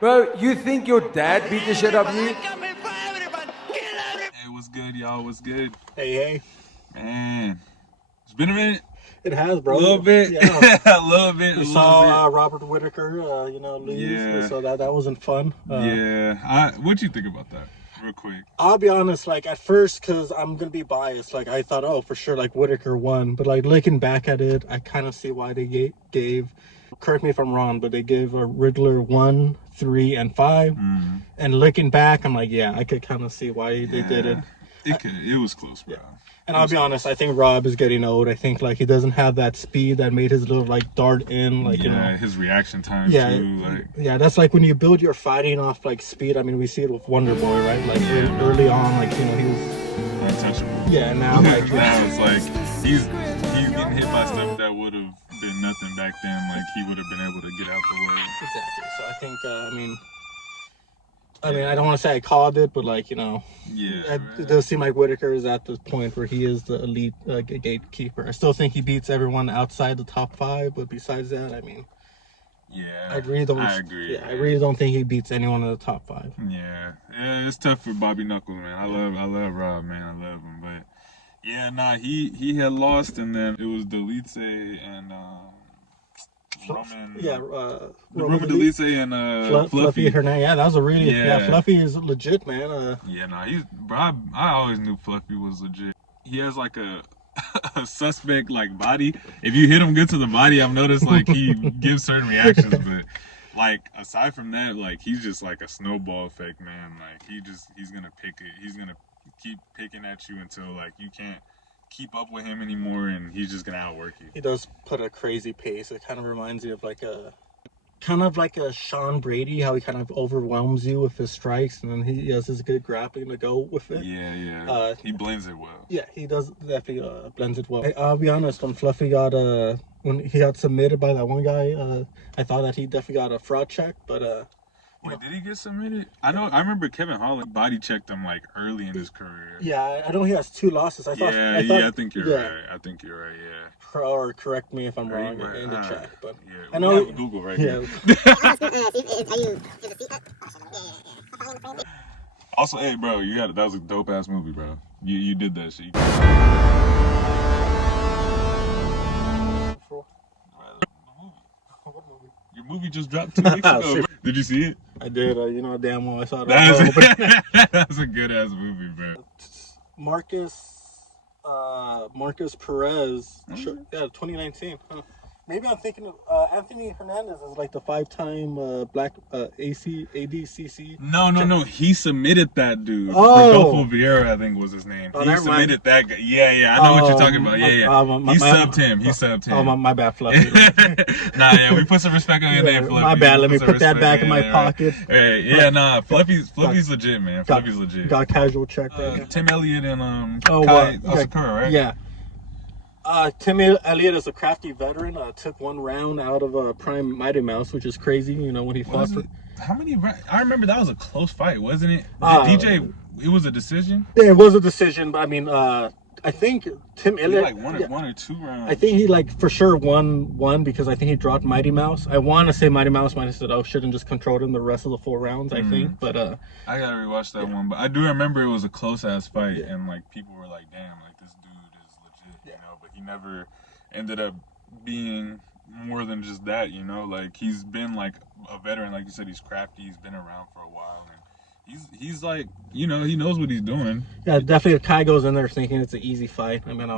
Bro, you think your dad beat the shit out of you? Hey, what's good, y'all? What's good? Hey. Man, it's been a minute. It has, bro. A little bit. Yeah. A little bit. We saw Robert Whitaker, lose. Yeah. So that wasn't fun. What'd you think about that? Real quick. I'll be honest, like, at first, because I'm going to be biased, like, I thought, oh, for sure, like, Whitaker won. But, like, looking back at it, I kind of see why they gave, correct me if I'm wrong, but they gave a Riddler 1, 3, and 5. Mm-hmm. And looking back, I'm like, yeah, I could kind of see why they did it. It was close, bro. Yeah. And I'll be honest, I think Rob is getting old. I think, like, he doesn't have that speed that made his little, like, dart in, like, you know. His reaction time, too. Like, yeah, that's like when you build your fighting off, like, speed. I mean, we see it with Wonder Boy, right? Like, early on, like, you know, he was untouchable. Yeah, now, like, now it's like, he's getting hit by stuff that would have been nothing back then. Like, he would have been able to get out the way. Exactly. So I think, I mean, I don't want to say I called it, but, like, you know, it does seem like Whitaker is at the point where he is the elite gatekeeper. I still think he beats everyone outside the top 5, but besides that, I mean, I agree. Yeah, I really don't think he beats anyone in the top 5. Yeah, it's tough for Bobby Knuckles, man. I love Rob, man. I love him, but he had lost, and then it was Delice and Roman. Roman Delice and Fluffy Hernandez. Yeah, that was a really Fluffy is legit, man. I always knew Fluffy was legit. He has like a suspect like body. If you hit him good to the body, I've noticed like he gives certain reactions, but like aside from that, like he's just like a snowball effect, man. Like he's gonna pick it. He's gonna keep picking at you until like you can't keep up with him anymore, and he's just gonna outwork you. He does put a crazy pace. It kind of reminds me of like a Sean Brady, how he kind of overwhelms you with his strikes, and then he has his good grappling to go with it. He blends it well. Yeah, he does definitely blends it well. I'll be honest, when Fluffy got when he got submitted by that one guy, I thought that he definitely got a fraud check, but Wait, did he get submitted? I remember Kevin Holland body checked him like early in his career. Yeah, I know he has 2 losses. I think you're right. I think you're right. Yeah. Or correct me if I'm wrong in the chat, but I know Google right here. Also, hey, bro, that was a dope ass movie, bro. You did that shit. Your movie just dropped 2 weeks ago. Did you see it? I did. You know damn well I saw it. That's a good ass movie, bro. Marcus Perez. Sure, 2019. Huh. Maybe I'm thinking of Anthony Hernandez is like the 5-time black ADCC. No. He submitted that dude. Rodolfo Vieira, I think was his name. He submitted that guy. Yeah. I know what you're talking about. He subbed him. Oh, my bad, Fluffy. We put some respect on your name, Fluffy. My bad. Let me put that back in my pocket. Hey, Fluffy's legit, man. Fluffy's legit. Got casual check right Tim Elliott and Kai Asakura, right? Yeah. Tim Elliott is a crafty veteran. Took 1 round out of a prime Mighty Mouse, which is crazy. You know when he fought for. How many? I remember that was a close fight, wasn't it? DJ, it was a decision. Yeah, it was a decision, but I mean, I think Tim Elliott like one or 2 rounds. I think he like for sure won because I think he dropped Mighty Mouse. I want to say Mighty Mouse might have said, "Oh shit," and just controlled him the rest of the 4 rounds. I think, but I gotta rewatch that one. But I do remember it was a close ass fight, and like people were like, "Damn, like this dude is legit," you know. But he never ended up being more than just that, you know. Like he's been like a veteran, like you said. He's crafty. He's been around for a while, and he's like, you know, he knows what he's doing. Yeah, definitely. If Kai goes in there thinking it's an easy fight, I mean,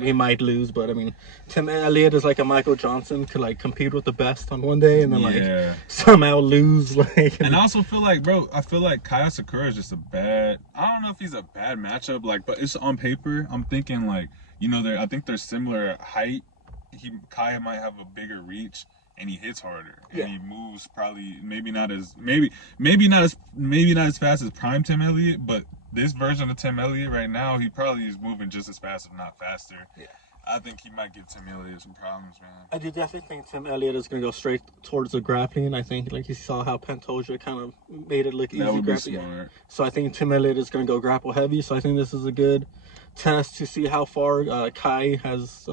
he might lose, but I mean, Tim Elliott is like a Michael Johnson, could like compete with the best on one day and then like somehow lose. Like, and I also feel like, bro, Kai Sakura is just I don't know if he's a bad matchup, like, but it's on paper. I'm thinking like, you know, I think they're similar height. Kai might have a bigger reach, and he hits harder, and he moves probably maybe not as fast as prime Tim Elliott, but this version of Tim Elliott right now, he probably is moving just as fast, if not faster. I think he might give Tim Elliott some problems, man. I do definitely think Tim Elliott is going to go straight towards the grappling. I think, like, you saw how Pantoja kind of made it look easy. That would be grappling. smart. So I think Tim Elliott is going to go grapple heavy. So I think this is a good test to see how far Kai has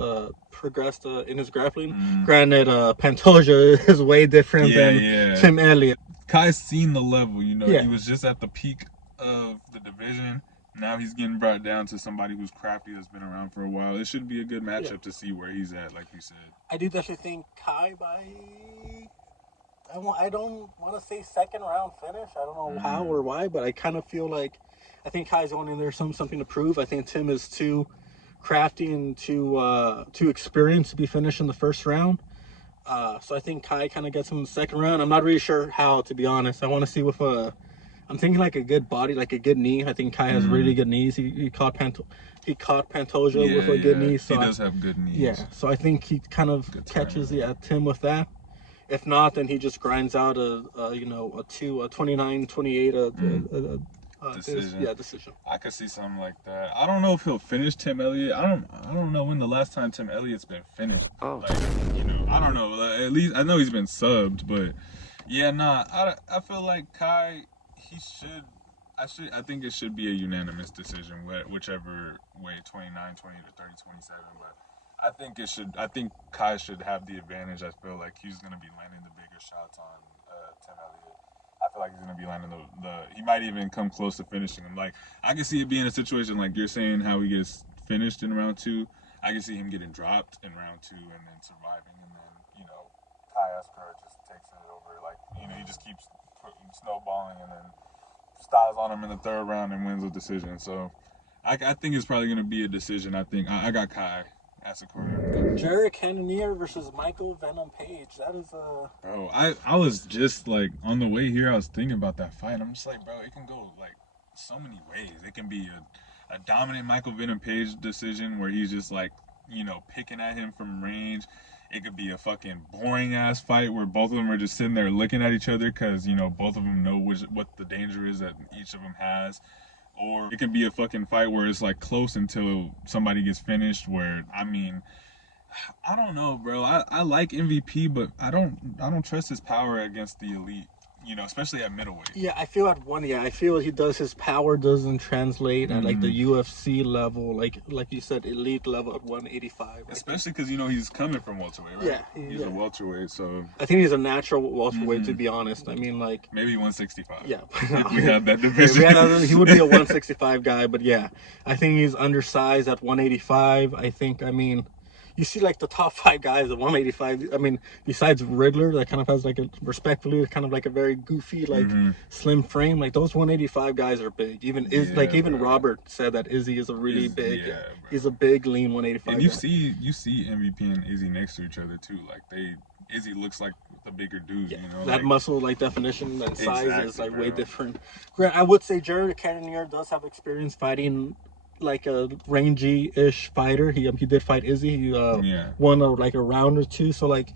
progressed in his grappling. Granted, Pantoja is way different than Tim Elliott. Kai's seen the level, you know. Yeah. He was just at the peak of the division. Now he's getting brought down to somebody who's crafty, that's been around for a while. It should be a good matchup to see where he's at, like you said. I do definitely think Kai by... I don't want to say second round finish. I don't know how or why, but I kind of feel like I think Kai's going in there something to prove. I think Tim is too crafty and too experienced to be finished in the first round. So I think Kai kind of gets him in the second round. I'm not really sure how, to be honest. I want to see with I'm thinking like a good body, like a good knee. I think Kai has really good knees. He caught Pantoja with a good knee. So he does have good knees. Yeah, so I think he kind of catches Tim with that. If not, then he just grinds out a 29-28 decision. I could see something like that. I don't know if he'll finish Tim Elliott. I don't know when the last time Tim Elliott's been finished. Oh. Like, you know, I don't know. Like, at least I know he's been subbed, but yeah, I feel like Kai, I think it should be a unanimous decision, whichever way, 29, 20 to 30, 27. But I think Kai should have the advantage. I feel like he's going to be landing the bigger shots on Tim Elliott. I feel like he's going to be landing he might even come close to finishing him. Like, I can see it being a situation like you're saying, how he gets finished in round 2. I can see him getting dropped in round 2 and then surviving, and then, you know, Kai Esper just takes it over. Like, you know, he just keeps snowballing and then styles on him in the 3rd round and wins a decision. So I think it's probably going to be a decision. I think I got Kai as a corner. Jared Cannonier versus Michael Venom Page. That is Bro, I was just like on the way here. I was thinking about that fight. I'm just like, bro, it can go like so many ways. It can be a dominant Michael Venom Page decision where he's just like, you know, picking at him from range. It could be a fucking boring ass fight where both of them are just sitting there looking at each other because, you know, both of them know what the danger is that each of them has. Or it could be a fucking fight where it's like close until somebody gets finished. Where, I mean, I don't know, bro. I like MVP, but I don't trust his power against the elite. You know, especially at middleweight. Yeah, I feel his power doesn't translate at like the UFC level, like you said, elite level at 185. Especially because, you know, he's coming from welterweight, right? Yeah, he's a welterweight, so I think he's a natural welterweight, to be honest. I mean, like maybe 165. Yeah, if we had that division. He would be a 165 guy, but yeah, I think he's undersized at 185. I mean. You see, like, the top 5 guys at 185. I mean, besides Riddler, that kind of has, like, respectfully, kind of like a very goofy, like, slim frame. Like, those 185 guys are big. Even Robert said that Izzy is a really big. Yeah, he's a big, lean 185. And you see MVP and Izzy next to each other too. Like, Izzy looks like the bigger dude. Yeah, you know, that like, muscle, like, definition and size is like way different. I would say Jared Cannonier does have experience fighting like a rangy-ish fighter. He did fight Izzy. He won a round or 2. So like,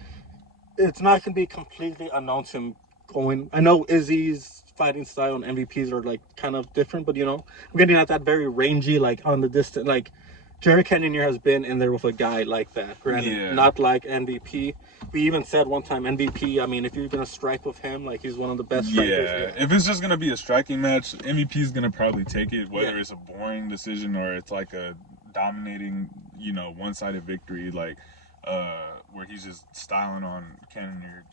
it's not gonna be completely unknown to him going. I know Izzy's fighting style and MVP's are like kind of different, but you know, I'm getting at that very rangy, like on the distance. Like Jared Cannonier has been in there with a guy like that. Granted, not like MVP. We even said one time MVP. I mean, if you're gonna strike with him, like he's one of the best strikers. Yeah, if it's just gonna be a striking match, MVP is gonna probably take it, whether it's a boring decision or it's like a dominating, you know, one-sided victory, like where he's just styling on Cannonier.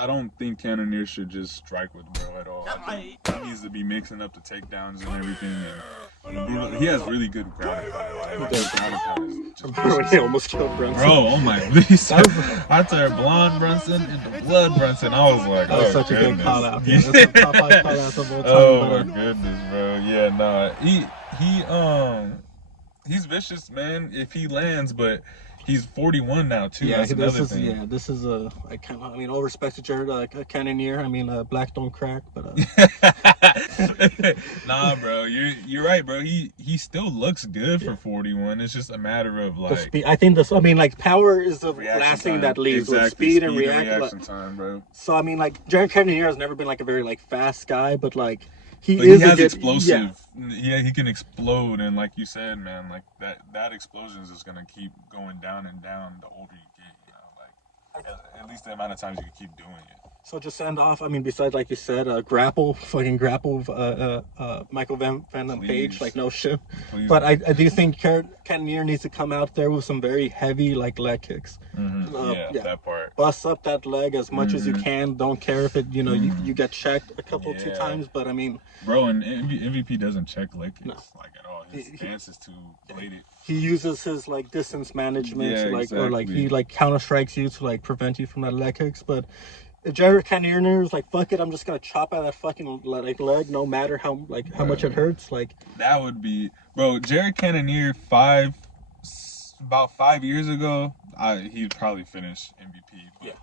I don't think Cannonier should just strike with bro at all. I think he needs to be mixing up the takedowns and everything. And he has really good ground pound. He almost killed Brunson. Bro, oh my please. I turned blonde Brunson into blood Brunson. I was like, that was such a good call out. Yeah, that's the top 5 call outs of all time. Oh my goodness, bro. Yeah, nah. He's vicious, man, if he lands, but he's 41 now too. Yeah, this is all respect to Jared Cannonier. I mean, black don't crack, but nah, bro, you're right, bro. He still looks good for 41. It's just a matter of like speed. I think power is the last thing that leads with speed and reaction time, bro. So I mean, like Jared Cannonier has never been like a very like fast guy, but like he has explosive. Yeah, he can explode, and like you said, man, like that explosion is just gonna keep going down and down the older you get. You know, like at least the amount of times you can keep doing it. So just to end off, I mean, besides like you said, fucking grapple, Michael Van Page, like no shit. Please. But I do think Cannonier needs to come out there with some very heavy like leg kicks. That part. Bust up that leg as much as you can. Don't care if it, you get checked a couple 2 times, but I mean, bro, and MVP doesn't check leg kicks like at all. His stance is too bladed. He uses his like distance management, exactly. or like he like counter strikes you to like prevent you from that leg kicks, but. If Jared Cannonier was like, fuck it, I'm just gonna chop out that fucking like leg, no matter how much it hurts. Like that would be, bro. Jared Cannonier about 5 years ago, he'd probably finish MVP. But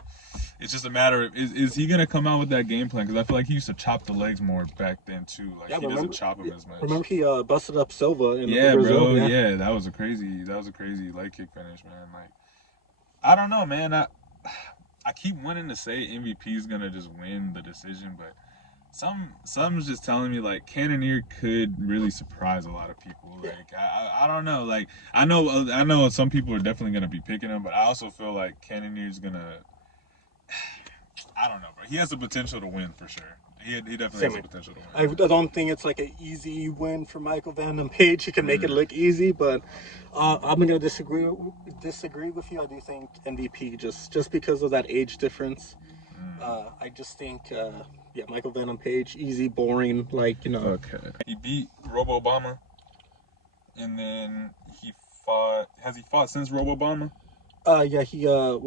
it's just a matter of is he gonna come out with that game plan? Because I feel like he used to chop the legs more back then too. Like he doesn't chop them as much. Remember he busted up Silva in Brazil? Bro. Yeah, that was a crazy leg kick finish, man. Like I don't know, man. I keep wanting to say MVP is gonna just win the decision, but something's just telling me like Cannonier could really surprise a lot of people. Like I don't know. Like I know some people are definitely gonna be picking him, but I also feel like Cannonier's gonna. I don't know, bro. He has the potential to win for sure. He definitely has the potential to win. I don't think it's like an easy win for Michael Van Page. He can make it look easy, but I'm gonna disagree with you. I do think MVP just because of that age difference. I just think Michael Van Page, easy, boring, like Okay. He beat Robo Obama, and then has he fought since Robo Obama?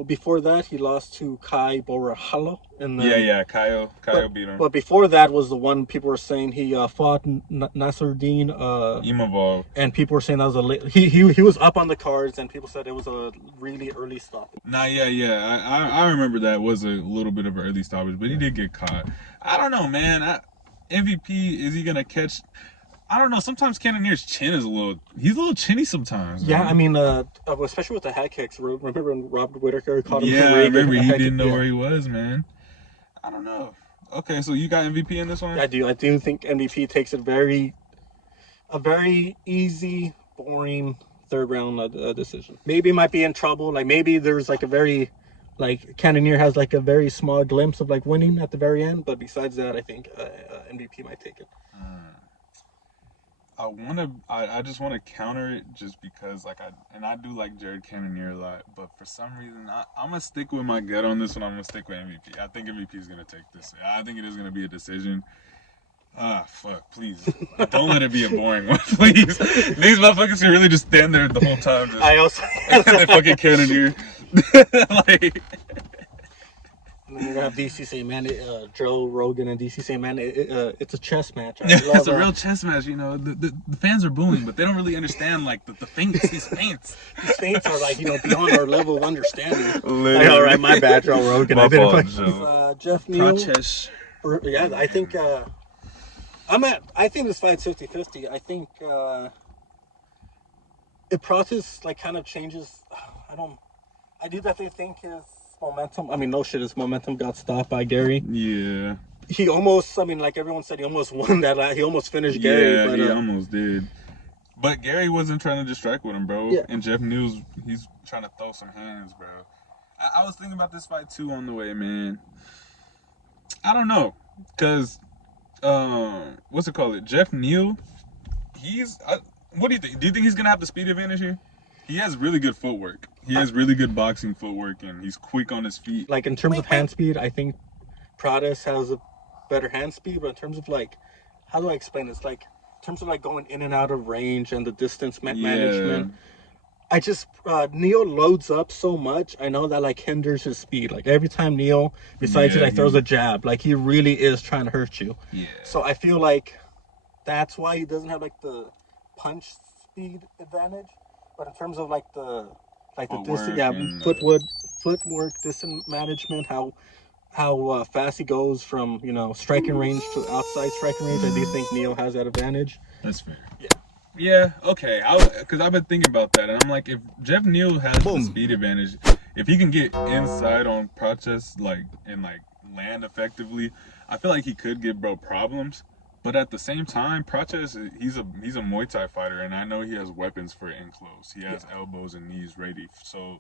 Before that he lost to Kai Borrahalo, and then, Kaio beat him. But before that was the one people were saying he fought Nasruddin Imavov, and people were saying that was a late, he was up on the cards, and people said it was a really early stop. I remember that was a little bit of an early stoppage, but he did get caught. I don't know, man. MVP, is he gonna catch? I don't know. Sometimes Cannonier's chin is he's a little chinny sometimes. Yeah, man. I mean, especially with the head kicks. Remember when Robert Whittaker caught him? Yeah, I remember he didn't know where he was, man. I don't know. Okay, so you got MVP in this one? I do think MVP takes a very easy, boring third round decision. Maybe it might be in trouble. Like maybe there's like a very, like Cannonier has like a very small glimpse of like winning at the very end. But besides that, I think MVP might take it. I just want to counter it just because I do like Jared Cannonier a lot, but for some reason I'm gonna stick with my gut on this one. I'm gonna stick with MVP. I think MVP is gonna take this. I think it is gonna be a decision. Fuck, please don't let it be a boring one, please. These motherfuckers can really just stand there the whole time. And they fucking Cannonier. Like. And then you're gonna have DC say, man, Joe Rogan and DC say, man, it's a chess match. It's a real chess match, you know. The fans are booing, but they don't really understand like the feints. These feints. These feints are like beyond our level of understanding. Like, all right, my bad, Joe Rogan. My fault, Jeff Neal. Yeah, I think I think this fight's 50-50. I think the process like kind of changes. I do definitely think his momentum. I mean, no shit, his momentum got stopped by Gary. Yeah. He almost, like everyone said, he almost won that. He almost finished Gary. Yeah, he almost did. But Gary wasn't trying to just strike with him, bro. Yeah. And Jeff Neal's, he's trying to throw some hands, bro. I was thinking about this fight too on the way, man. I don't know, cause what's it called? Jeff Neal. What do you think? Do you think he's gonna have the speed advantage here? He has really good footwork. He has really good boxing footwork, and he's quick on his feet. Like in terms of hand speed, I think Prades has a better hand speed. But in terms of like, how do I explain this? Like in terms of like going in and out of range and the distance management. I just Neal loads up so much. I know that like hinders his speed. Like every time Neal, besides he like throws a jab, like he really is trying to hurt you. Yeah. So I feel like that's why he doesn't have like the punch speed advantage. But in terms of like the distance, footwork, distance management, how fast he goes from striking range to outside striking range, I do think Neal has that advantage. That's fair. Yeah. Yeah, okay. Because I've been thinking about that, and I'm like, if Jeff Neal has the speed advantage, if he can get inside on Prades and land effectively, I feel like he could give bro problems. But at the same time, Prates, he's a Muay Thai fighter, and I know he has weapons for in close. He has elbows and knees ready. So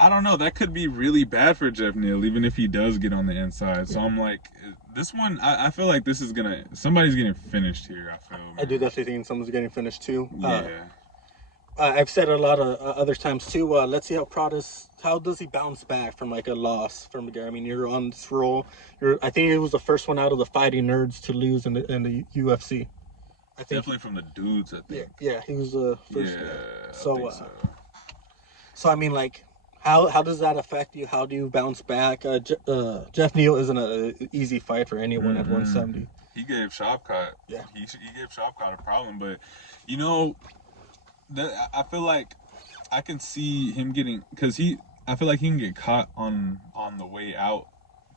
I don't know. That could be really bad for Jeff Neal, even if he does get on the inside. So I'm like, this one, I feel like this is somebody's getting finished here. I feel. Man. I do definitely think someone's getting finished too. Yeah. I've said it a lot of other times too. Let's see how does he bounce back from like a loss from McGregor? I mean, you're on this roll. I think he was the first one out of the fighting nerds to lose in the UFC. I think Definitely from the dudes, I think. Yeah, he was the first. Yeah, So I mean, like, how does that affect you? How do you bounce back? Jeff Neal isn't an easy fight for anyone at 170. He gave Shavkat. Yeah. He gave Shavkat a problem, but you know, I feel like I can see him getting I feel like he can get caught on the way out,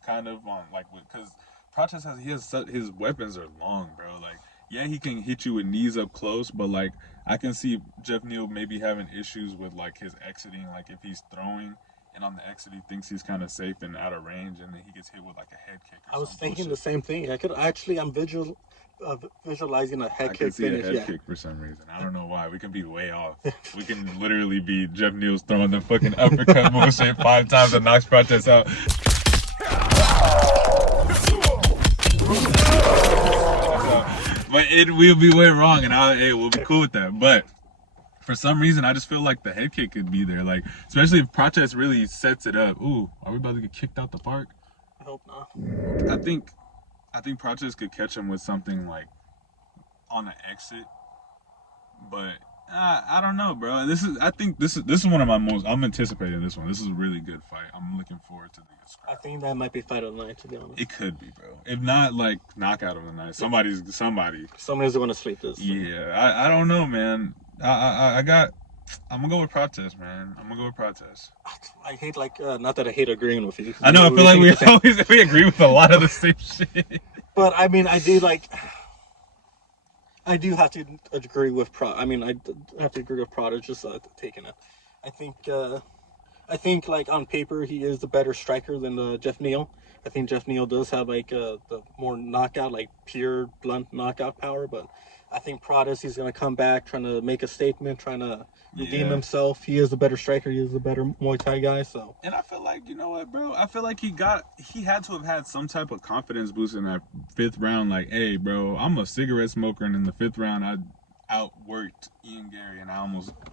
kind of on like because Prates his weapons are long, bro. Like, yeah, he can hit you with knees up close, but like I can see Jeff Neal maybe having issues with like his exiting, like if he's throwing and on the exit he thinks he's kind of safe and out of range, and then he gets hit with like a head kick. I was thinking the same thing. I'm visualizing a head kick see finish. A head kick for some reason. I don't know why. We can be way off. We can literally be Jeff Neal's throwing the fucking uppercut motion 5 times and knocks Prates out. But we'll be way wrong, and we'll be cool with that. But for some reason, I just feel like the head kick could be there. Like, especially if Prates really sets it up. Ooh, are we about to get kicked out the park? I hope not. I think Prates could catch him with something like on the exit, but I don't know, bro. I think this is one of my most. I'm anticipating this one. This is a really good fight. I'm looking forward to the scrap. I think that might be fight of the night, to be honest. It could be, bro. If not, like knockout of the night. Somebody's. Somebody's going to sleep this. Yeah, I don't know, man. I'm gonna go with Prates, man. I'm gonna go with Prates. I hate not that I hate agreeing with you. I know. I feel like we agree with a lot of the same shit. But I mean, I do have to agree with I have to agree with Prates just taking it. I think like on paper he is the better striker than Jeff Neal. I think Jeff Neal does have like the more knockout, like pure blunt knockout power, but I think Prates, he's going to come back trying to make a statement, trying to redeem himself. He is the better striker. He is the better Muay Thai guy. So. And I feel like, you know what, bro? I feel like he had to have had some type of confidence boost in that 5th round. Like, hey, bro, I'm a cigarette smoker, and in the 5th round, I outworked Ian Gary, and I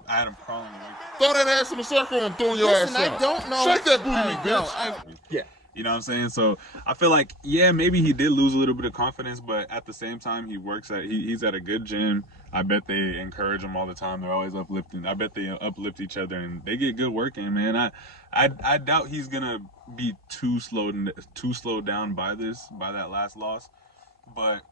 had him crawling away. Throw that ass in the circle and throw your ass out. I don't know. Shake that booty, bitch. Yeah. You know what I'm saying? So I feel like, yeah, maybe he did lose a little bit of confidence, but at the same time, he's at a good gym. I bet they encourage him all the time. They're always uplifting. I bet they uplift each other, and they get good work in, man. I doubt he's gonna be too slowed down by that last loss, but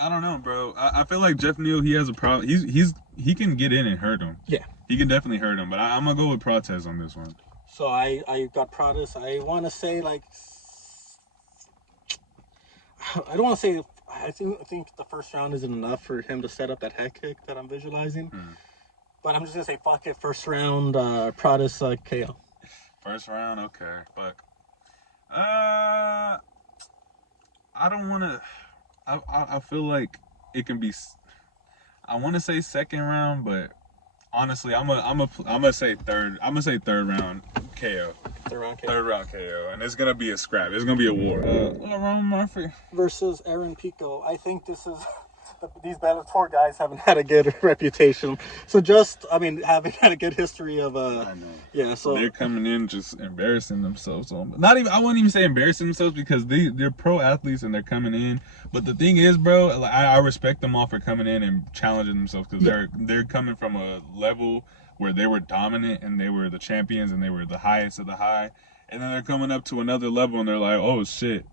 I don't know, bro. I feel like Jeff Neal, he has a problem. He can get in and hurt him. Yeah, he can definitely hurt him. But I'm gonna go with Prates on this one. So I got Prates. I want to say like, I don't want to say. I think the first round isn't enough for him to set up that head kick that I'm visualizing. But I'm just gonna say fuck it. First round, Prates KO. First round, okay. Fuck. I don't want to. I feel like it can be. I want to say second round, but honestly, I'm gonna say third. I'm gonna say third round KO. Third round KO, and it's gonna be a scrap. It's gonna be a war. Ron Murphy versus Aaron Pico. I think this is. These Bellator guys haven't had a good reputation. So having had a good history of I know. Yeah, so they're coming in just embarrassing themselves. I wouldn't even say embarrassing themselves because they're pro athletes and they're coming in. But the thing is, bro, I respect them all for coming in and challenging themselves because they're coming from a level where they were dominant and they were the champions and they were the highest of the high, and then they're coming up to another level and they're like, oh shit.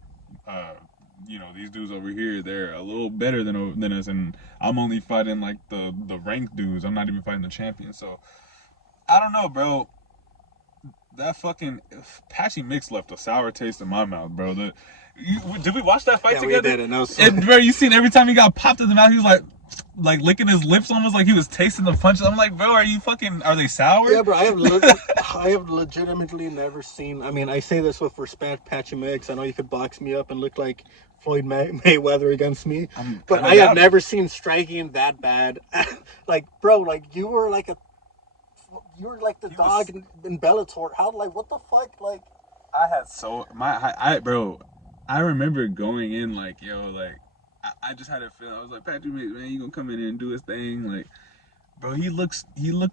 These dudes over here, they're a little better than us, and I'm only fighting like the ranked dudes. I'm not even fighting the champion. So I don't know, bro. That fucking Patchy Mix left a sour taste in my mouth, bro. Did we watch that fight together? We did, and that was bro, you seen every time he got popped in the mouth, he was like, like licking his lips almost like he was tasting the punches. I'm like, bro, are they sour? Yeah, bro, I have legitimately never seen. I mean, I say this with respect, Patchy Mix. I know you could box me up and look like Floyd Mayweather against me, but I have never seen striking that bad. Like, bro, like you were like the dog in Bellator. How, like, what the fuck, like? I remember going in like, yo, like. I just had a feeling. I was like, Patrick, man, you gonna come in and do his thing? Like, bro, he looked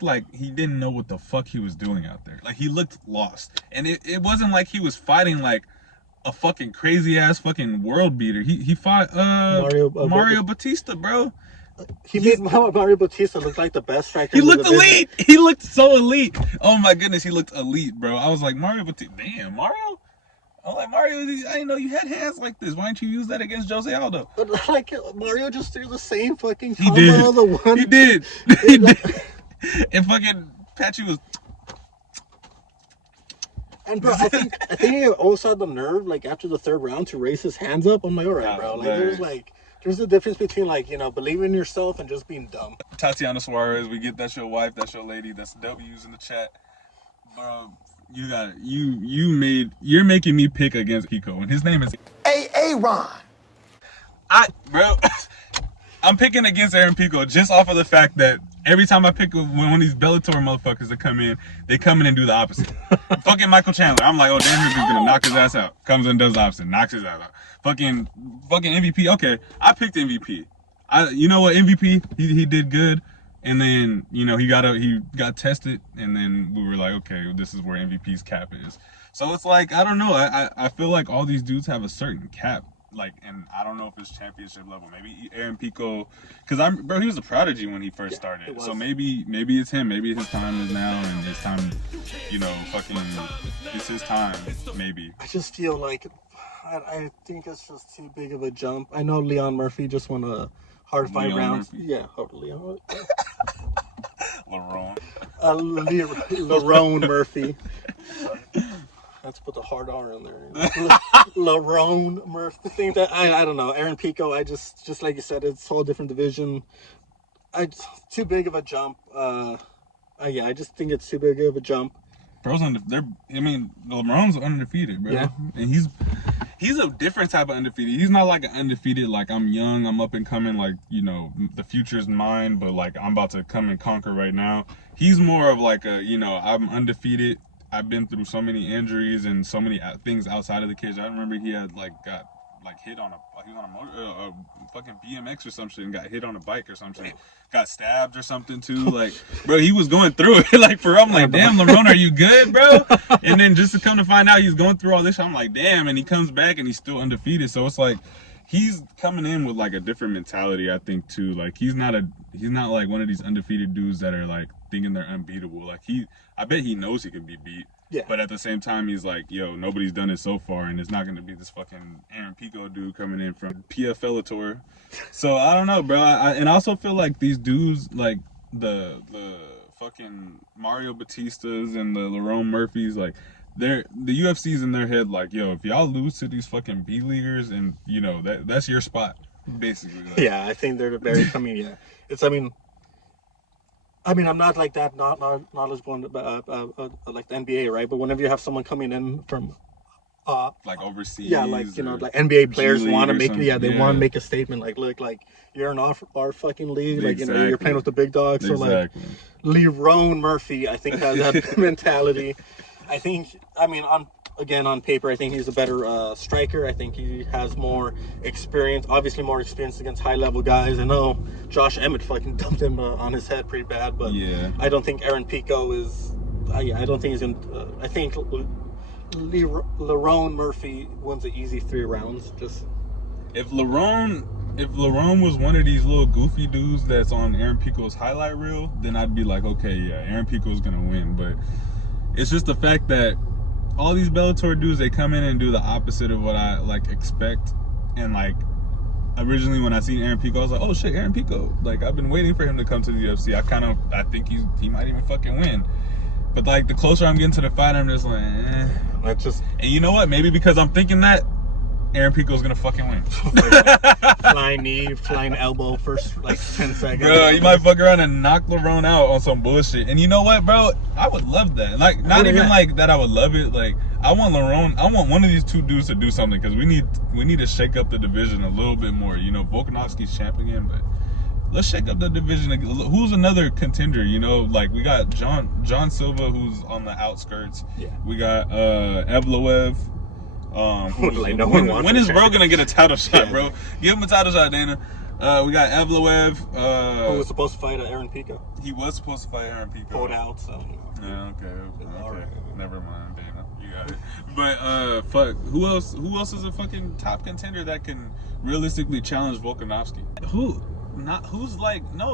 like he didn't know what the fuck he was doing out there. Like, he looked lost. And it wasn't like he was fighting like a fucking crazy ass fucking world beater. He fought Mario Batista, bro. He made Mario Batista look like the best striker. He looked elite. He looked so elite. Oh my goodness, he looked elite, bro. I was like, Mario Batista, damn, Mario. I'm like, Mario, I didn't know you had hands like this. Why didn't you use that against Jose Aldo? But like, Mario just threw the same fucking combo. He did. He did. And fucking Patchy was. And bro, I think he also had the nerve, like after the third round, to raise his hands up. I'm like, all right, bro. Like, there's a difference between like, you know, believing in yourself and just being dumb. Tatiana Suarez, we get that's your wife, that's your lady, that's W's in the chat, bro. You got it. You're making me pick against Pico, and his name is Aaron. Bro, I'm picking against Aaron Pico just off of the fact that every time I pick one of these Bellator motherfuckers that come in, they come in and do the opposite. Fucking Michael Chandler, I'm like, oh damn, he's gonna knock his ass out. Comes in and does the opposite, knocks his ass out. Fucking MVP. Okay, I picked MVP. You know what, MVP? He did good. And then, you know, he got tested, and then we were like, okay, this is where MVP's cap is. So it's like, I don't know. I feel like all these dudes have a certain cap, like, and I don't know if it's championship level. Maybe Aaron Pico, because he was a prodigy when he first started. So maybe it's him. Maybe his time is now, and his time, you know, fucking, it's his time. Maybe. I just feel like, I think it's just too big of a jump. I know Leon Murphy just won a hard 5 rounds. Murphy. Yeah, Leon. Lerone Murphy. Sorry. Let's put the hard R in there. Lerone Murphy. I think that I don't know. Aaron Pico, I just like you said, it's a whole different division. Too big of a jump. Yeah, I just think it's too big of a jump. Bro's Lerone's undefeated, bro. Yeah. And he's a different type of undefeated. He's not like an undefeated, like I'm young, I'm up and coming, like, you know, the future's mine, but like I'm about to come and conquer right now. He's more of like a, you know, I'm undefeated. I've been through so many injuries and so many things outside of the cage. I remember he had got hit on a fucking BMX or some shit and got hit on a bike or something. Got stabbed or something too. Like, bro, he was going through it. Like, for real, I'm like, damn, Lerone, are you good, bro? And then just to come to find out he's going through all this, I'm like, damn. And he comes back and he's still undefeated. So it's like he's coming in with like a different mentality, I think, too. Like, he's not like one of these undefeated dudes that are like thinking they're unbeatable. Like, I bet he knows he can be beat. Yeah. But at the same time, he's like, yo, nobody's done it so far, and it's not going to be this fucking Aaron Pico dude coming in from PFL-ator. So, I don't know, bro. And I also feel like these dudes, like the fucking Mario Batistas and the Lerone Murphys, like, the UFC's in their head, like, yo, if y'all lose to these fucking B-leaguers, and, you know, that's your spot, basically. Like. Yeah, I think they're very coming, yeah. I'm not like that, not knowledgeable like the NBA, right? But whenever you have someone coming in from like overseas, yeah, like, you know, like NBA players want to make, they want to make a statement, like, look, like, you're in our fucking league, like, you know, you're playing with the big dogs. So like, Lerone Murphy, I think, has that mentality. I think, on paper, I think he's a better striker. I think he has more experience, obviously more experience against high-level guys. I know Josh Emmett fucking dumped him on his head pretty bad, but yeah. I don't think Aaron Pico is... I don't think he's going to... I think Lerone Murphy wins an easy 3 rounds. Just If Lerone was one of these little goofy dudes that's on Aaron Pico's highlight reel, then I'd be like, okay, yeah, Aaron Pico's going to win. But it's just the fact that all these Bellator dudes, they come in and do the opposite of what I like expect. And like originally when I seen Aaron Pico, I was like, oh shit, Aaron Pico. Like, I've been waiting for him to come to the UFC. I think he might even fucking win. But like the closer I'm getting to the fight, I'm just like, And you know what? Maybe because I'm thinking that, Aaron Pico's gonna fucking win. Flying knee, flying elbow, first like 10 seconds. Bro, you might fuck around and knock LeBron out on some bullshit. And you know what, bro? I would love that. Like, not even like that I would love it. Like, I want one of these two dudes to do something because we need to shake up the division a little bit more. You know, Volkanovski's champ again, but let's shake up the division. Who's another contender? You know, like we got John Silva, who's on the outskirts. Yeah. We got Evloev. When is bro gonna get a title shot, bro? Give him a title shot, Dana. We got Evloev. Who was supposed to fight Aaron Pico? He was supposed to fight Aaron Pico. Pulled out, so. Yeah, okay. All right. Never mind, Dana. You got it. But fuck, who else is a fucking top contender that can realistically challenge Volkanovski?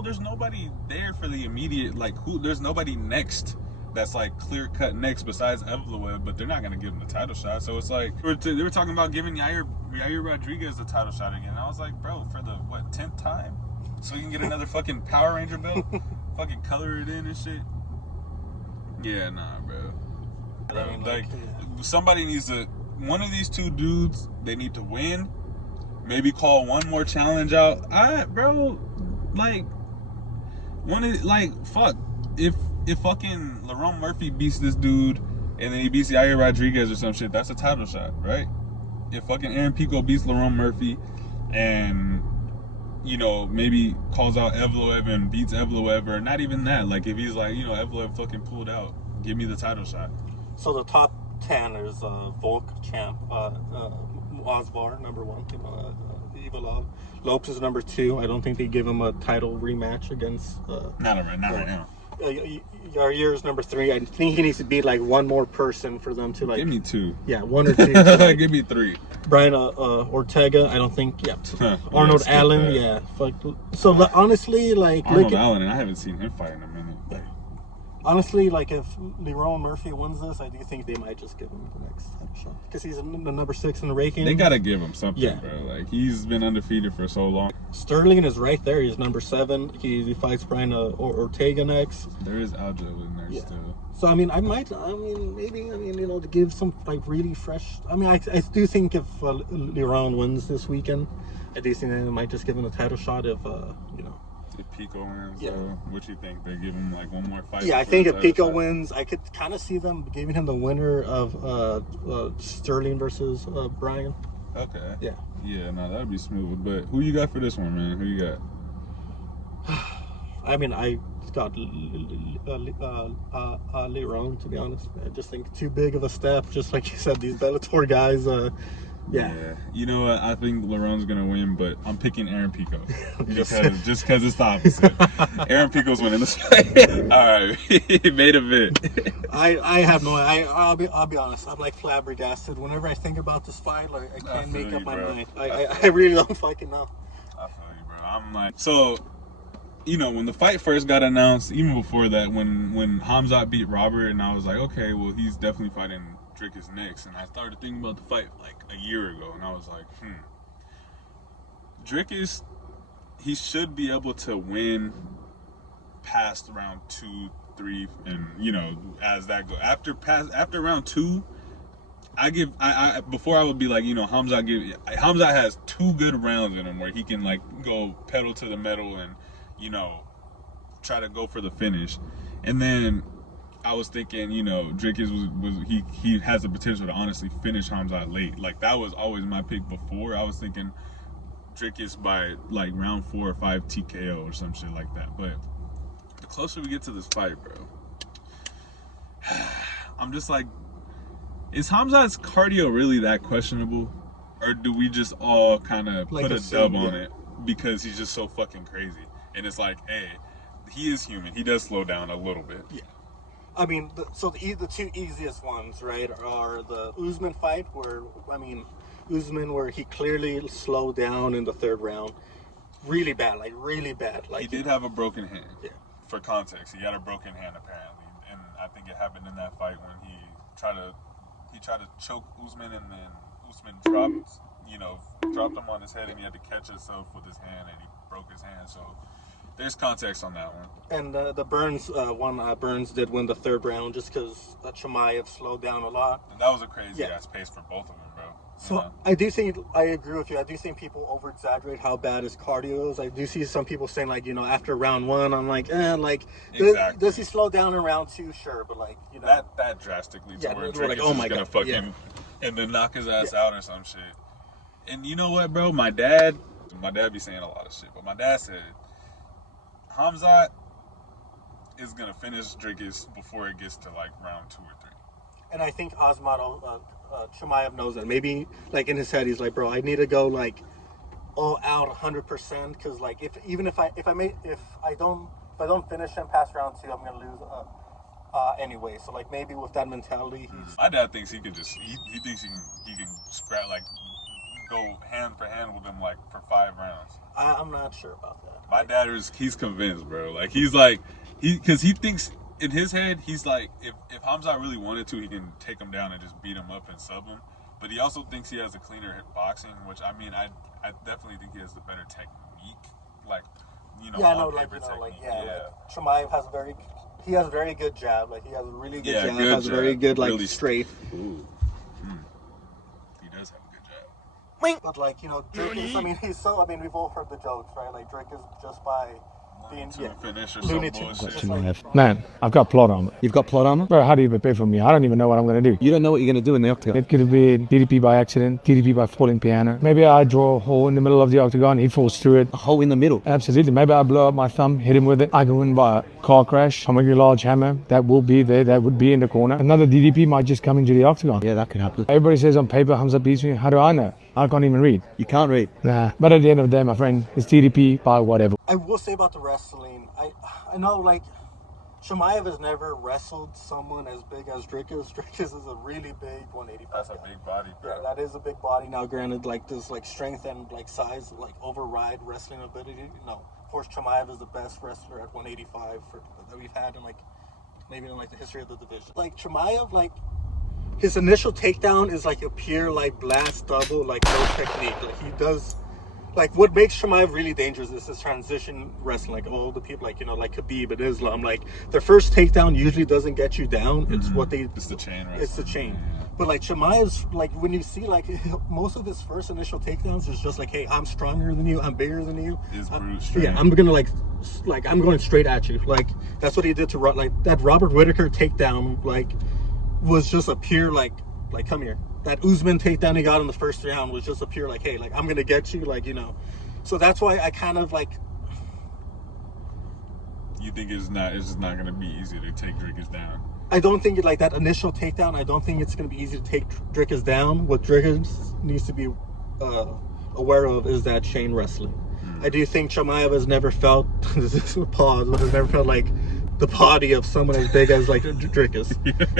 There's nobody there for the immediate, there's nobody next that's like clear cut next besides Evloev, but they're not gonna give him the title shot. So it's like they were talking about giving Yair Rodriguez the title shot again. And I was like, bro, for the 10th time, so you can get another fucking Power Ranger belt, fucking color it in and shit. Yeah, nah, bro. Somebody needs to. One of these two dudes, they need to win. Maybe call one more challenge out. Fuck. If fucking Lerone Murphy beats this dude and then he beats Yair Rodriguez or some shit, that's a title shot, right? If fucking Aaron Pico beats Lerone Murphy and, you know, maybe calls out Evloev and beats Evloev, or not even that, like if he's like, you know, Evloev fucking pulled out, give me the title shot. So the top 10 is Volk champ, Osbar number 1, Ivalov. Lopez is number 2. I don't think they give him a title rematch against. Not right now. Yair is number 3. I think he needs to beat like one more person for them to like. Give me 2. Yeah, 1 or 2. Like, give me 3. Brian Ortega, I don't think. Yeah. Arnold Allen, yeah. Fuck. So honestly, like Arnold Allen, and I haven't seen him fight in a minute. Honestly, like if Lerone Murphy wins this, I do think they might just give him the next title shot because he's the number 6 in the ranking. They gotta give him something, bro. Like he's been undefeated for so long. Sterling is right there. He's number 7. He fights Brian Ortega next. There is Aljo in there still. So maybe to give some like really fresh. I do think if Lerone wins this weekend, I do think they might just give him a title shot if If Pico wins, what you think? They give him like one more fight? Yeah, I think if Pico wins, I could kind of see them giving him the winner of Sterling versus Brian. Okay. Yeah. Yeah, no, that'd be smooth. But who you got for this one, man? Who you got? I got Lerone, to be honest. I just think too big of a step. Just like you said, these Bellator guys. Yeah. You know what? I think Lerone's gonna win, but I'm picking Aaron Pico because it's the opposite. Aaron Pico's winning this fight. All right, he made a bit. I have no. I'll be honest. I'm like flabbergasted. Whenever I think about this fight, like I can't make up my mind. I really don't fucking know. I feel you, bro. I'm like, so, you know, when the fight first got announced, even before that, when Hamzat beat Robert, and I was like, okay, well, he's definitely fighting Dricus next, and I started thinking about the fight like a year ago, and I was like, Dricus, he should be able to win past round 2, 3, and you know, as that go after round 2, I before I would be like, you know, Hamzat has 2 good rounds in him where he can like go pedal to the metal and, you know, try to go for the finish, and then I was thinking, you know, Dricus he has the potential to honestly finish Hamzat late. Like that was always my pick before. I was thinking Dricus by like round 4 or 5 TKO or some shit like that. But the closer we get to this fight, bro, I'm just like, is Hamzat's cardio really that questionable, or do we just all kind of like put a dub on it because he's just so fucking crazy? And it's like, hey, he is human. He does slow down a little bit. Yeah. I mean, the 2 easiest ones, right, are the Usman fight, where, Usman, where he clearly slowed down in the 3rd round. Really bad. Like, he did have a broken hand. Yeah. For context, he had a broken hand, apparently. And I think it happened in that fight when he tried to choke Usman, and then Usman dropped him on his head, and he had to catch himself with his hand, and he broke his hand, so there's context on that one. And the Burns Burns did win the 3rd round just because Chimaev slowed down a lot. And that was a crazy ass pace for both of them, bro. So I do think, I agree with you. I do think people over exaggerate how bad his cardio is. I do see some people saying like, after round 1, I'm like, Exactly. does he slow down in round 2? Sure, but like, that drastically to where we're like, Drake oh is my just gonna God, fuck him and then knock his ass out or some shit. And you know what, bro? My dad be saying a lot of shit, but my dad said Hamzat is gonna finish Dricus before it gets to like round 2 or 3. And I think Chimaev knows that. Maybe like in his head, he's like, bro, I need to go like all out 100%, because like if I don't finish him past round 2, I'm gonna lose anyway. So like maybe with that mentality, my dad thinks he can just he thinks he can scrap like go hand for hand with him like for 5 rounds. I'm not sure about that. My dad he's convinced, bro. Like because he thinks in his head he's like if Hamzat really wanted to, he can take him down and just beat him up and sub him. But he also thinks he has a cleaner hit boxing, which I mean I definitely think he has the better technique. Like Chimaev has a very good jab. Like he has a really good jab. Good has jab. A very good like really straight. Ooh. He does have a good jab. But like Drake is, we've all heard the jokes, right? Like Drake is just by being finish or Looney some Tunes. bullshit. Man, I've got plot armor. You've got plot armor? Bro, how do you prepare for me? I don't even know what I'm going to do. You don't know what you're going to do in the octagon. It could have been DDP by accident, DDP by falling piano. Maybe I draw a hole in the middle of the octagon, he falls through it. A hole in the middle. Absolutely. Maybe I blow up my thumb, hit him with it. I can win by a car crash. I'm a large hammer. That will be there. That would be in the corner. Another DDP might just come into the octagon. Yeah, that could happen. Everybody says on paper, Hamzat beats me. How do I know? I can't even read. You can't read. Nah. But at the end of the day, my friend, it's DDP by whatever. I will say about the wrestling, I know like Chimaev has never wrestled someone as big as Dricus. Dricus is a really big 185. That's a big body, bro. Yeah, that is a big body. Now, granted, like this, like strength and like size, like override wrestling ability. No, of course, Chimaev is the best wrestler at 185 that we've had in like maybe in like the history of the division. Like Chimaev, like his initial takedown is like a pure like blast double, like no technique. Like he does. Like what makes Chimaev really dangerous is his transition wrestling. Like all the people, like like Khabib and Islam, like their first takedown usually doesn't get you down. It's It's the chain wrestling. It's the chain. But like Chimaev's, like when you see like most of his first initial takedowns is just like, hey, I'm stronger than you, I'm bigger than you. It's brute strength. Yeah, I'm gonna like I'm going straight at you. Like that's what he did to like that Robert Whittaker takedown. Like was just a pure like come here. That Usman takedown he got in the first round was just a pure like, hey, like I'm gonna get you, like So that's why I kind of like. You think it's just not gonna be easy to take Dricus down? I don't think it like that initial takedown. I don't think it's gonna be easy to take Dricus down. What Dricus needs to be aware of is that chain wrestling. I do think Chimaev has never felt this is a pause, but has never felt like the body of someone as big as like Dricus.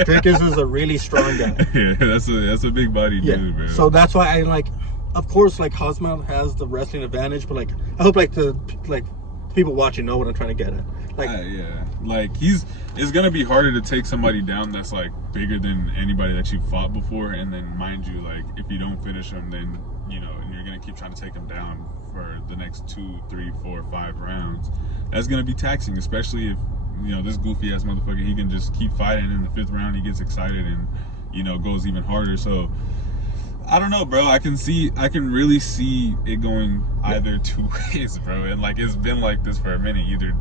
Dricus is a really strong guy. Yeah, that's a big body dude, man. So that's why I like, of course, like Hamzat has the wrestling advantage, but like I hope like the people watching know what I'm trying to get at. Like like it's gonna be harder to take somebody down that's like bigger than anybody that you fought before, and then mind you, like if you don't finish them, then and you're gonna keep trying to take them down for the next 2, 3, 4, 5 rounds. That's gonna be taxing, especially if this goofy ass motherfucker, he can just keep fighting. In the 5th round he gets excited and goes even harder. So I don't know, bro. I can really see it going either 2 ways, bro. And like it's been like this for a minute. Either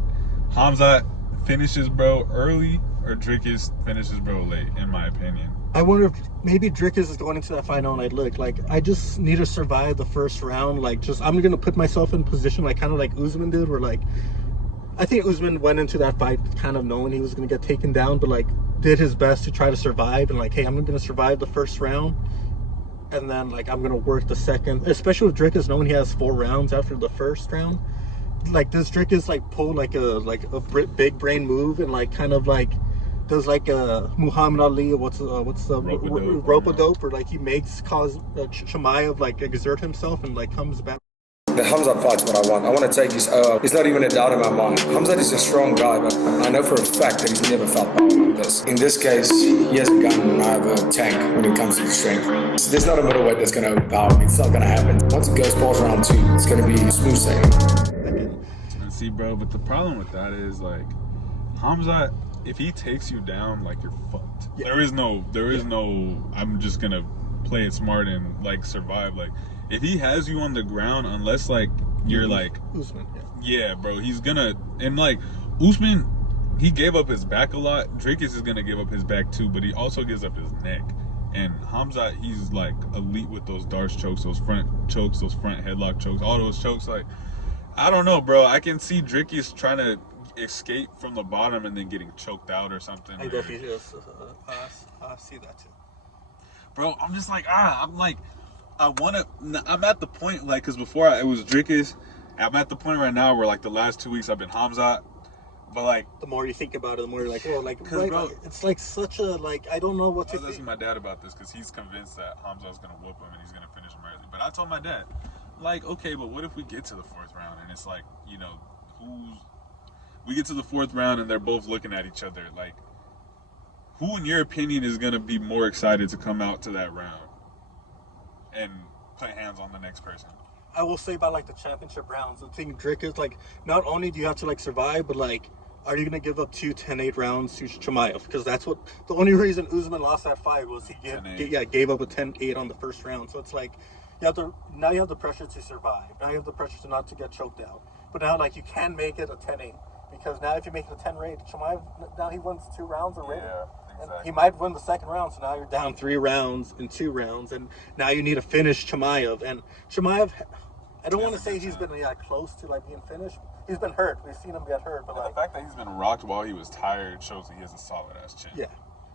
Hamzat finishes bro early or Dricus finishes bro late, in my opinion. I wonder if maybe Dricus is going into that fight on like, look, like I just need to survive the first round. Like I'm gonna put myself in position like kind of like Usman did, where like I think Usman went into that fight kind of knowing he was going to get taken down, but like did his best to try to survive and like, hey, I'm going to survive the first round, and then like I'm going to work the second. Especially with Dricus knowing he has 4 rounds after the first round. Like does Dricus like pull like a big brain move and like kind of like does like a Muhammad Ali what's the rope-a-dope, or like he cause Chimaev like exert himself and like comes back. The Hamzat fight's what I want. I want to take his. It's not even a doubt in my mind. Hamzat is a strong guy, but I know for a fact that he's never felt power like this. In this case, he has a gun and I have a tank when it comes to strength. So there's not a middleweight that's going to overpower me. It's not going to happen. Once it goes past round 2, it's going to be smooth sailing. And see, bro, but the problem with that is like Hamzat, if he takes you down, like you're fucked. Yeah. There is no. I'm just gonna play it smart and like survive. Like if he has you on the ground, unless like you're like Usman, yeah, bro, he's gonna, and like Usman, he gave up his back a lot. Dricus is gonna give up his back too, but he also gives up his neck. And Hamzat, he's like elite with those Darce chokes, those front headlock chokes, all those chokes. Like, I don't know, bro. I can see Dricus trying to escape from the bottom and then getting choked out or something. I definitely see that too. Bro, I'm just like, I'm at the point, like, because before it was Dricus. I'm at the point right now where, like, the last 2 weeks I've been Hamzat. But like, the more you think about it, the more you're like, oh, like, right, bro, it's like such a, like, I don't know what to think. I was asking my think. dad about this because he's convinced that Hamza's gonna whoop him and he's gonna finish him early. But I told my dad, like, okay, but what if we get to the 4th round and it's like, you know, we get to the 4th round and they're both looking at each other, like, who in your opinion is gonna be more excited to come out to that round and put hands on the next person? I will say about like the championship rounds, the thing Dricus, like, not only do you have to like survive, but like, are you going to give up 2 10-8 rounds to Chimaev? Because that's what the only reason Usman lost that fight was he gave up a 10-8 on the first round. So it's like you have the pressure to survive. Now you have the pressure to not to get choked out. But now like you can make it a 10-8 because now if you make it a 10-8, Chimaev now he wins 2 rounds already. Yeah, exactly. And he might win the 2nd round. So now you're down 3 rounds in 2 rounds, and now you need to finish Chimaev. And Chimaev, I don't want to say he's been close to like being finished. He's been hurt. We've seen him get hurt. But like, the fact that he's been rocked while he was tired shows that he has a solid ass chin. Yeah.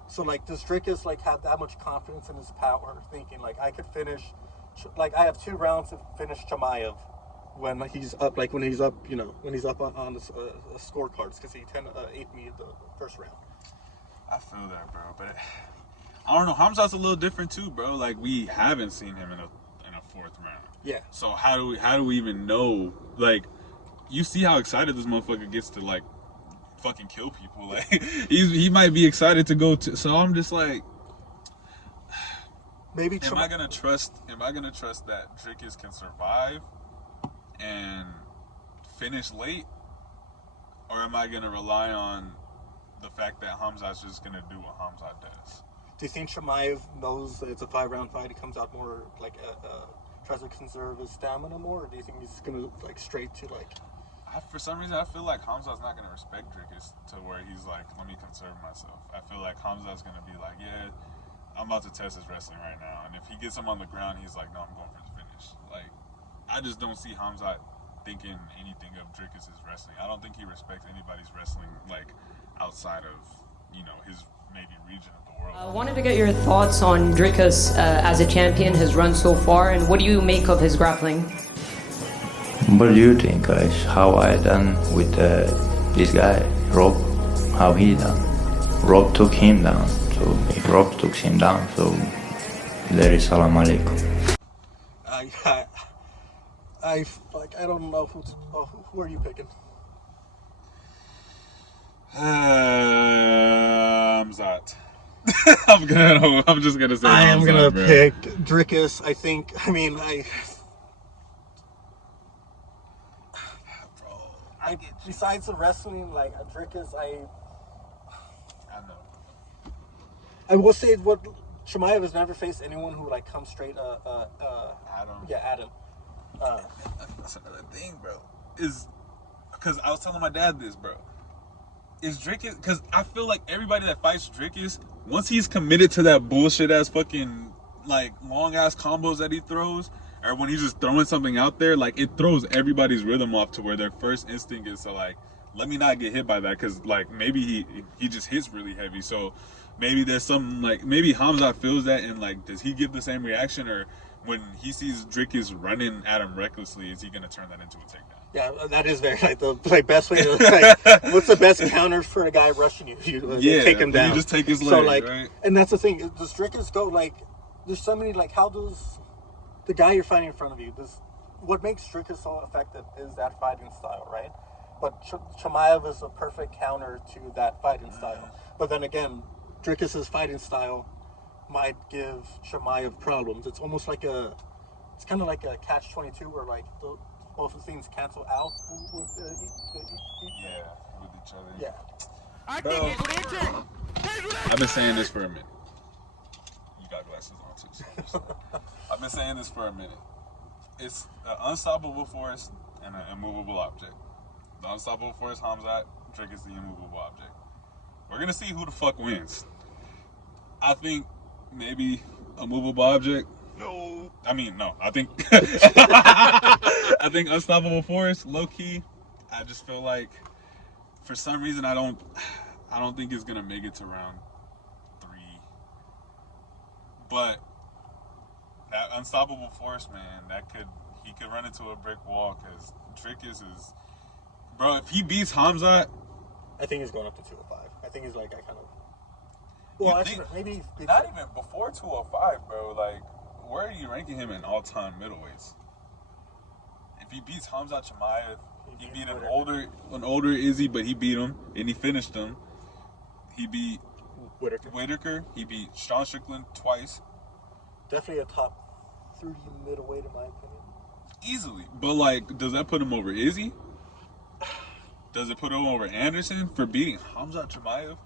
So like, does Dricus like have that much confidence in his power, thinking like I could finish, like I have 2 rounds to finish Chimaev when he's up, like when he's up, you know, when he's up on the scorecards because he 10-8 me the 1st round. I feel that, bro, but I don't know. Hamzat's a little different too, bro. Like we haven't seen him in a 4th round. Yeah. So how do we even know? Like, you see how excited this motherfucker gets to like fucking kill people. Like he might be excited to go to. So I'm just like, maybe. Am I gonna trust that Dricus can survive and finish late, or am I gonna rely on the fact that Hamzat's just gonna do what Hamzat does? Do you think Chimaev knows that it's a 5-round fight? He comes out more like tries to conserve his stamina more, or do you think he's gonna like straight to like? For some reason, I feel like Hamzat's not gonna respect Dricus to where he's like, let me conserve myself. I feel like Hamzat's gonna be like, yeah, I'm about to test his wrestling right now, and if he gets him on the ground, he's like, no, I'm going for the finish. Like, I just don't see Hamzat thinking anything of Dricus' wrestling. I don't think he respects anybody's wrestling like outside of, you know, his maybe region of the world. I wanted to get your thoughts on Dricus as a champion, his run so far, and what do you make of his grappling? What do you think, guys? How I done with this guy, Rob? How he done? Rob took him down. So if Rob took him down, so there is salam alaikum. I don't know who are you picking? Hamzat. I'm just gonna say. I am gonna bro. pick Dricus. I think. I mean, besides the wrestling, like Dricus, I know. I will say what Chimaev has never faced anyone who like comes straight. Adam. Yeah, Adam. That's another thing, bro. Is because I was telling my dad this, bro. Is Dricus, because I feel like everybody that fights Dricus, once he's committed to that bullshit ass fucking like long ass combos that he throws, or when he's just throwing something out there, like it throws everybody's rhythm off to where their first instinct is to like, let me not get hit by that, because like maybe he just hits really heavy. So maybe there's some like, maybe Hamzat feels that, and like, does he give the same reaction, or when he sees Dricus running at him recklessly, is he gonna turn that into a takedown? Yeah, that is very like the best way to like. What's the best counter for a guy rushing you? You take him down. You just take his leg, so like, right? And that's the thing. Does Dricus go like? There's so many like. How does the guy you're fighting in front of you? What makes Dricus so effective is that fighting style, right? But Chimaev is a perfect counter to that fighting style. But then again, Dricus's fighting style might give Chimaev problems. It's almost like it's kind of like a catch-22 where like both of the things cancel out with each other. Yeah. Bro, I've been saying this for a minute. You you got glasses on too. So I've been saying this for a minute. It's an unstoppable force and an immovable object. The unstoppable force, Hamzat. Drake is the immovable object. We're gonna see who the fuck wins. I think maybe a movable object. No. I mean, no. I think I think unstoppable force, low key. I just feel like for some reason I don't think it's gonna make it to round 3. But that unstoppable force, man, he could run into a brick wall because Drickus is, bro. If he beats Hamzat, I think he's going up to 205. I think he's like, I kind of. Well, actually, maybe not even before 205, bro. Like, where are you ranking him in all-time middleweights? If he beats Hamzat Chimaev, he beat an older Izzy, but he beat him and he finished him. He beat Whitaker. He beat Sean Strickland twice. Definitely a top 30 middleweight in my opinion. Easily, but like, does that put him over Izzy? Does it put him over Anderson for beating Hamzat Chimaev?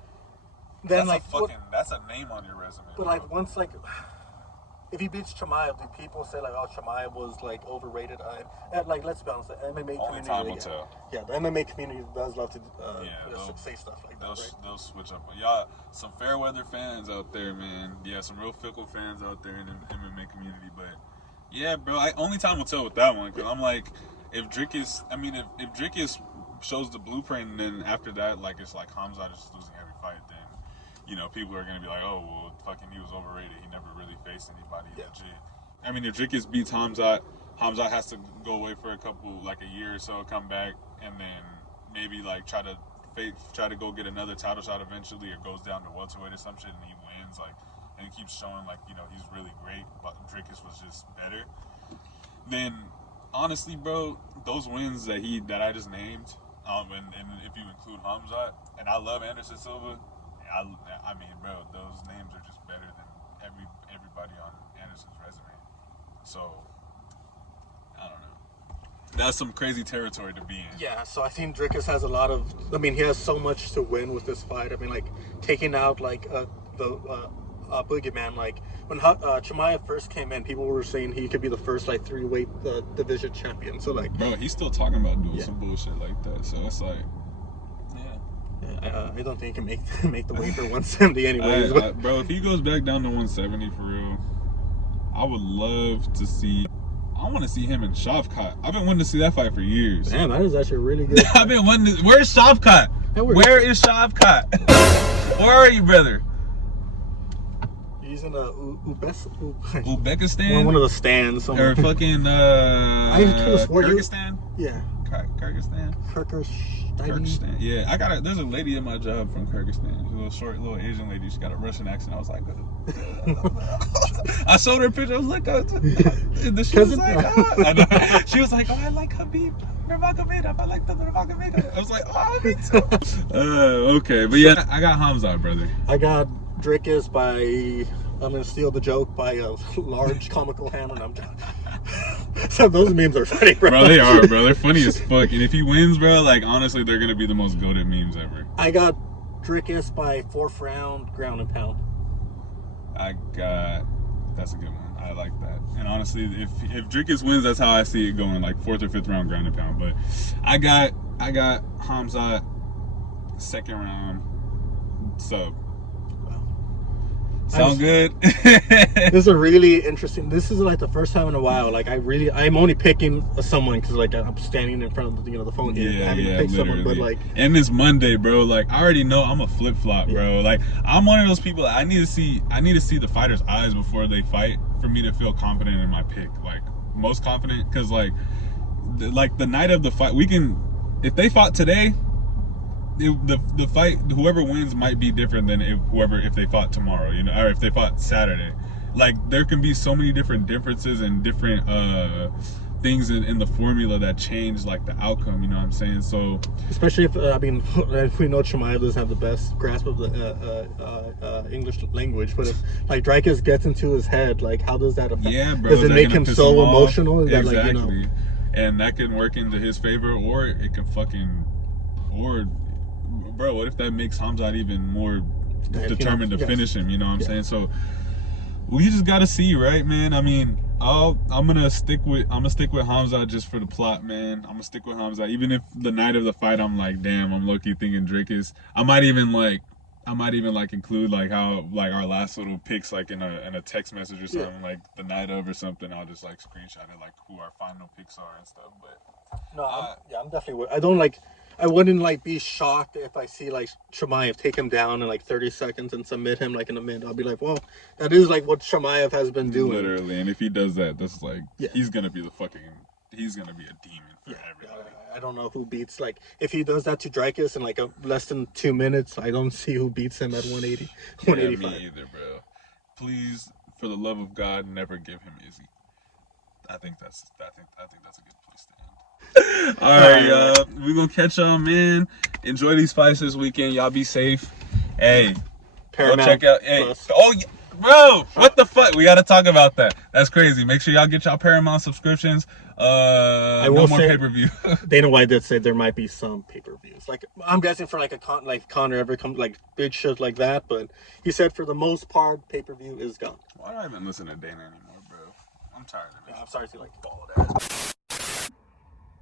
Then that's a name on your resume. But like once if he beats Chimaev, do people say like, oh, Chimaev was like overrated? Like, let's be honest, the MMA only community. Time will tell. Yeah, the MMA community does love to say stuff like that. Right? They'll switch up. Y'all, some fair weather fans out there, man. Yeah, some real fickle fans out there in the MMA community. But yeah, bro, only time will tell with that one. Cause I'm like, if Drickus shows the blueprint, and then after that, like, it's like Hamzat is just losing every fight, then, you know, people are going to be like, oh, well, fucking he was overrated. He never really faced anybody legit. I mean, if Drickus beats Hamzat has to go away for a year or so, come back, and then maybe, like, try to go get another title shot eventually, or goes down to welterweight or some shit, and he wins, like, and he keeps showing, like, you know, he's really great, but Drickus was just better. Then, honestly, bro, those wins that I just named, and if you include Hamzat, and I love Anderson Silva, I mean, bro, those names are just better than everybody on Anderson's resume. So, I don't know. That's some crazy territory to be in. Yeah, so I think Drickus has a lot of. I mean, he has so much to win with this fight. I mean, like taking out like the boogeyman. Like when Chimaev first came in, people were saying he could be the first like 3-weight division champion. So like, bro, he's still talking about doing some bullshit like that. So it's like, I don't think he can make the weight for 170 anyways. Bro, if he goes back down to 170 for real, I would love to see. I want to see him in Shavkat. I've been wanting to see that fight for years. Damn, that is actually really good. I've been wanting to. Where's Shavkat? Where is Shavkat? Where are you, brother? He's in Uzbekistan. One of the stands somewhere. Or fucking Kyrgyzstan. Yeah. Kyrgyzstan. Kyrgyzstan. Yeah, there's a lady in my job from Kyrgyzstan. A little short, little Asian lady. She got a Russian accent. I was like, I showed her a picture. I was like, she was like, oh, I like Khabib. I like the Nurmagomedov. I was like, oh, me too. Okay, but yeah, I got Hamzat, brother. I got Drickus by. I'm gonna steal the joke by a large comical hammer. And so those memes are funny, bro. Bro, they are, bro. They're funny as fuck. And if he wins, bro, like honestly, they're gonna be the most goated memes ever. I got Drickus by 4th round, ground and pound. That's a good one. I like that. And honestly, if Drickus wins, that's how I see it going, like 4th or 5th round, ground and pound. But I got Hamzat 2nd round sub. Sound good? This is a really interesting. This is like the first time in a while. Like I'm only picking someone because like I'm standing in front of the phone here. Yeah, having to pick someone, but like. And it's Monday, bro. Like I already know I'm a flip flop, bro. Like I'm one of those people. I need to see the fighter's eyes before they fight for me to feel confident in my pick. Like most confident, because like the night of the fight, if they fought today. The fight, whoever wins might be different than if they fought tomorrow, you know, or if they fought Saturday. Like there can be so many different differences and different things in the formula that change like the outcome. You know what I'm saying? So especially if we know Chimaev doesn't have the best grasp of the English language, but if like Drickus gets into his head, like how does that affect? Yeah, bro. Does it make him so emotional? Exactly. That, like, you know, and that can work into his favor, or it can bro, what if that makes Hamzat even more determined to finish him? You know what I'm saying? So we just gotta see, right, man? I mean, I'm gonna stick with Hamza just for the plot, man. I'm gonna stick with Hamza, even if the night of the fight I'm like, damn, I'm low-key thinking Dricus. I might even include like how like our last little picks like in a text message or something, like the night of or something. I'll just like screenshot it like who our final picks are and stuff. But no, I'm definitely. I wouldn't like be shocked if I see like Chimaev take him down in like 30 seconds and submit him like in a minute. I'll be like, well, that is like what Chimaev has been doing. Literally, and if he does that, that's like he's gonna be a demon for everybody. I don't know who beats like if he does that to Dricus in like less than 2 minutes. I don't see who beats him at 180, 185. Yeah, me either, bro. Please, for the love of God, never give him Izzy. I think that's a good place to end. All right, we're gonna catch y'all, man. Enjoy these fights this weekend. Y'all be safe. Hey, Paramount go check out. Hey, Plus. bro, what the fuck? We gotta talk about that. That's crazy. Make sure y'all get y'all Paramount subscriptions. I will no more say, pay-per-view. Dana White did say there might be some pay-per-views. Like I'm guessing for like Conor ever comes like big shit like that, but he said for the most part pay-per-view is gone. Why do I even listen to Dana anymore, bro? I'm tired of it. I'm sorry to like bald ass.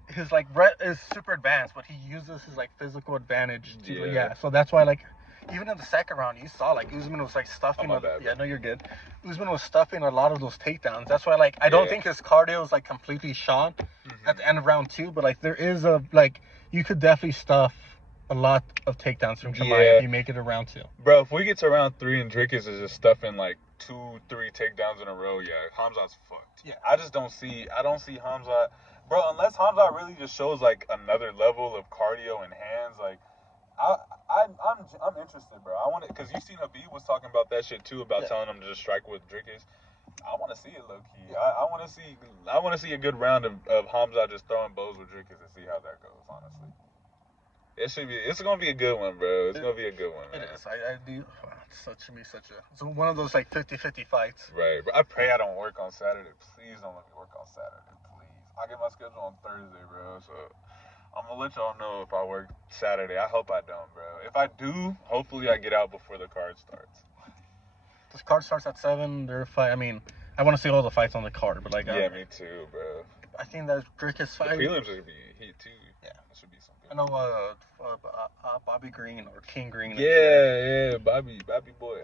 His like Brett is super advanced, but he uses his like physical advantage to so that's why like even in the second round you saw like Usman was like stuffing no, you're good. Usman was stuffing a lot of those takedowns. That's why like I don't think his cardio is like completely shot at the end of round 2, but like there is a like you could definitely stuff a lot of takedowns from Chimaev if you make it to round 2. Bro, if we get to round 3 and Dricus is just stuffing like 2-3 takedowns in a row, Hamza's fucked. Yeah. I don't see Hamza, bro, unless Hamza really just shows like another level of cardio and hands. Like I'm interested, bro. I want to, because you seen Khabib was talking about that shit too, about telling him to just strike with Dricus. I want to see it low key. I want to see a good round of Hamza just throwing bows with Dricus and see how that goes. Honestly, it's gonna be a good one, bro. It's gonna be a good one. Man. It is. I do. It should be it's one of those like 50-50 fights. Right, but I pray I don't work on Saturday. Please don't let me work on Saturday, please. I get my schedule on Thursday, bro. So I'm gonna let y'all know if I work Saturday. I hope I don't, bro. If I do, hopefully I get out before the card starts. This card starts at 7. I mean, I want to see all the fights on the card, but like me too, bro. I think that Dricus fight. The prelims should be heat too. Yeah, it should be some good. I know Bobby Green or King Green. Yeah, Bobby boy.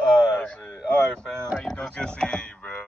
All right, fam. Good seeing you, bro.